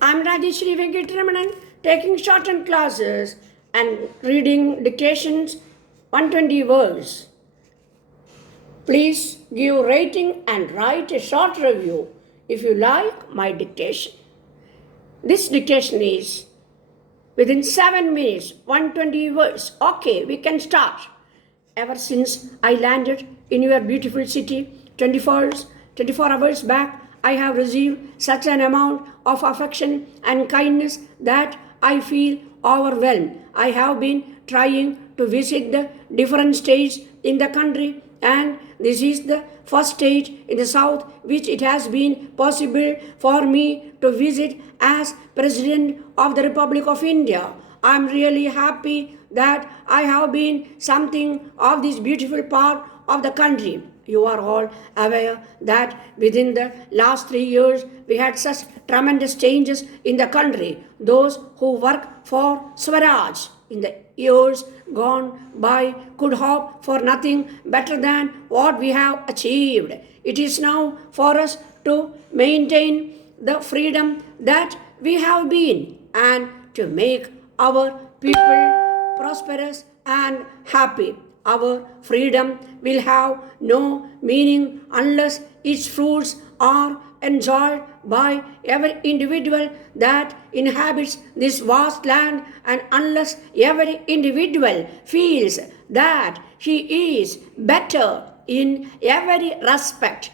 I'm Rajeshri Venkatramanan, taking shortened classes and reading dictations 120 words. Please give rating and write a short review if you like my dictation. This dictation is within 7 minutes, 120 words. Okay, we can start. Ever since I landed in your beautiful city 24 hours back, I have received such an amount of affection and kindness that I feel overwhelmed. I have been trying to visit the different states in the country, and this is the first state in the south which it has been possible for me to visit as President of the Republic of India. I am really happy that I have been something of this beautiful part of the country. You are all aware that within the last 3 years we had such tremendous changes in the country. Those who work for Swaraj in the years gone by could hope for nothing better than what we have achieved. It is now for us to maintain the freedom that we have been and to make our people prosperous and happy. Our freedom will have no meaning unless its fruits are enjoyed by every individual that inhabits this vast land, and unless every individual feels that he is better in every respect.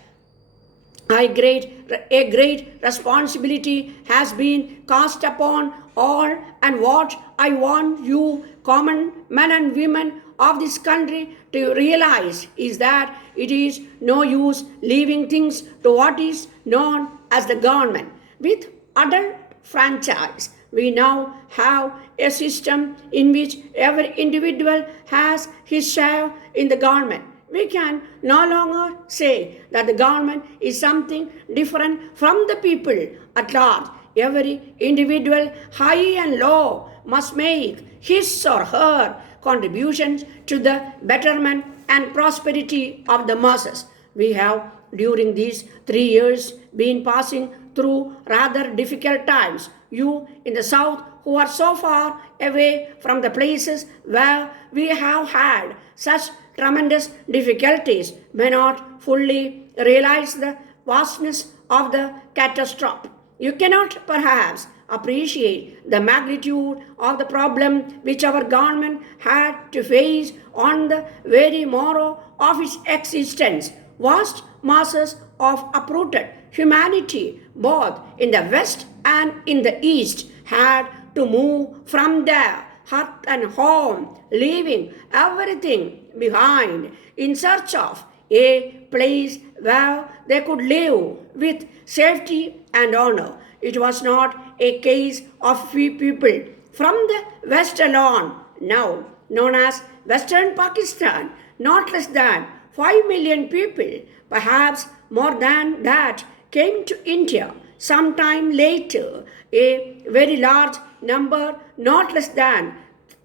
A great responsibility has been cast upon all, and what I want you, common men and women of this country, to realize is that it is no use leaving things to what is known as the government. With adult franchise, we now have a system in which every individual has his share in the government. We can no longer say that the government is something different from the people at large. Every individual, high and low, must make his or her contributions to the betterment and prosperity of the masses. We have, during these 3 years, been passing through rather difficult times. You in the south, who are so far away from the places where we have had such tremendous difficulties, may not fully realize the vastness of the catastrophe. You cannot perhaps appreciate the magnitude of the problem which our government had to face on the very morrow of its existence. Vast masses of uprooted humanity, both in the west and in the east, had to move from their hearth and home, leaving everything behind in search of a place where they could live with safety and honor. It was not a case of few people from the west alone, now known as Western Pakistan. Not less than 5 million people, perhaps more than that, came to India. Sometime later, a very large number, not less than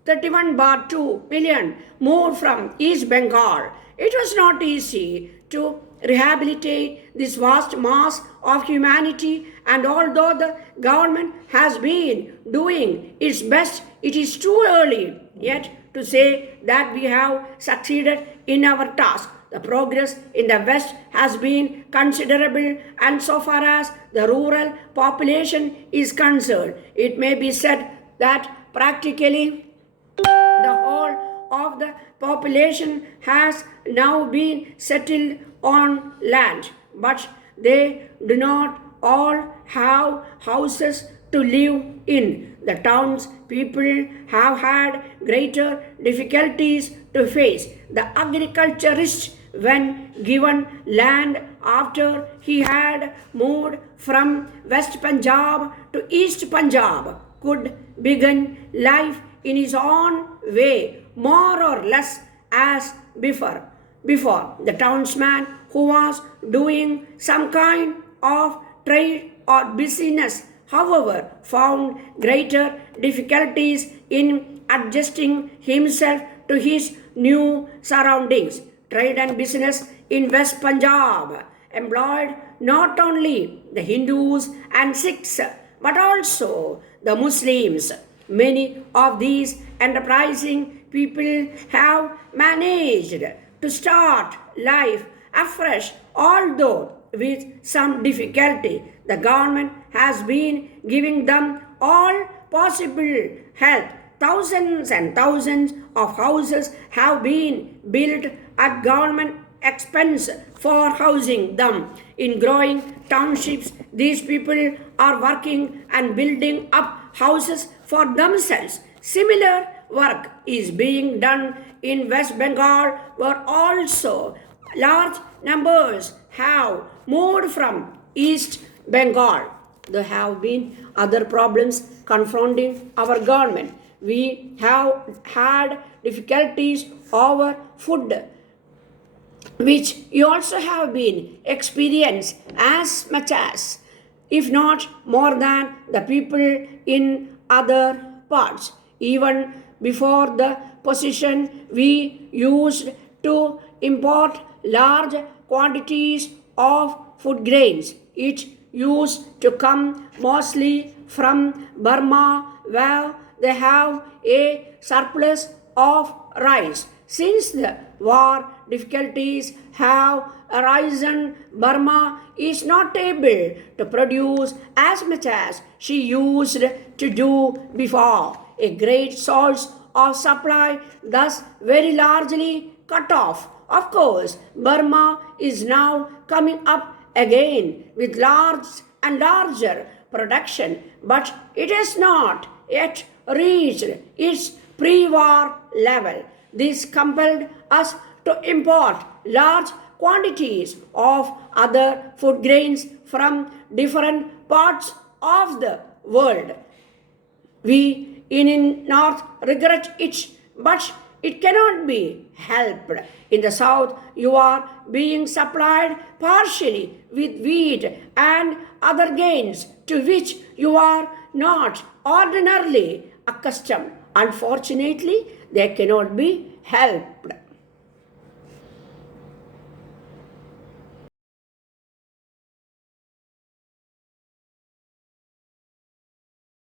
31.2 million, moved from East Bengal. It was not easy to rehabilitate this vast mass of humanity, and although the government has been doing its best, it is too early yet to say that we have succeeded in our task. The progress in the West has been considerable, and so far as the rural population is concerned, it may be said that practically the whole of the population has now been settled on land, but they do not all have houses to live in. The towns people have had greater difficulties to face. The agriculturist, when given land after he had moved from West Punjab to East Punjab, could begin life in his own way, more or less as before. The townsman who was doing some kind of trade or business, however, found greater difficulties in adjusting himself to his new surroundings. Trade and business in West Punjab employed not only the Hindus and Sikhs but also the Muslims. Many of these enterprising people have managed to start life afresh, although with some difficulty. The government has been giving them all possible help. Thousands and thousands of houses have been built at government expense for housing them. In growing townships, these people are working and building up houses for themselves. Similar work is being done in West Bengal, where also large numbers have moved from East Bengal. There have been other problems confronting our government. We have had difficulties over food, which you also have been experienced as much as, if not more than, the people in other parts. Even before the position, we used to import large quantities of food grains. It used to come mostly from Burma, where they have a surplus of rice. Since the war difficulties have arisen, Burma is not able to produce as much as she used to do before. A great source of supply thus very largely cut off. Of course, Burma is now coming up again with large and larger production, but it has not yet reached its pre-war level. This compelled us to import large quantities of other food grains from different parts of the world. We in North regret it, but it cannot be helped. In the South, you are being supplied partially with wheat and other grains to which you are not ordinarily accustomed. Unfortunately, they cannot be helped.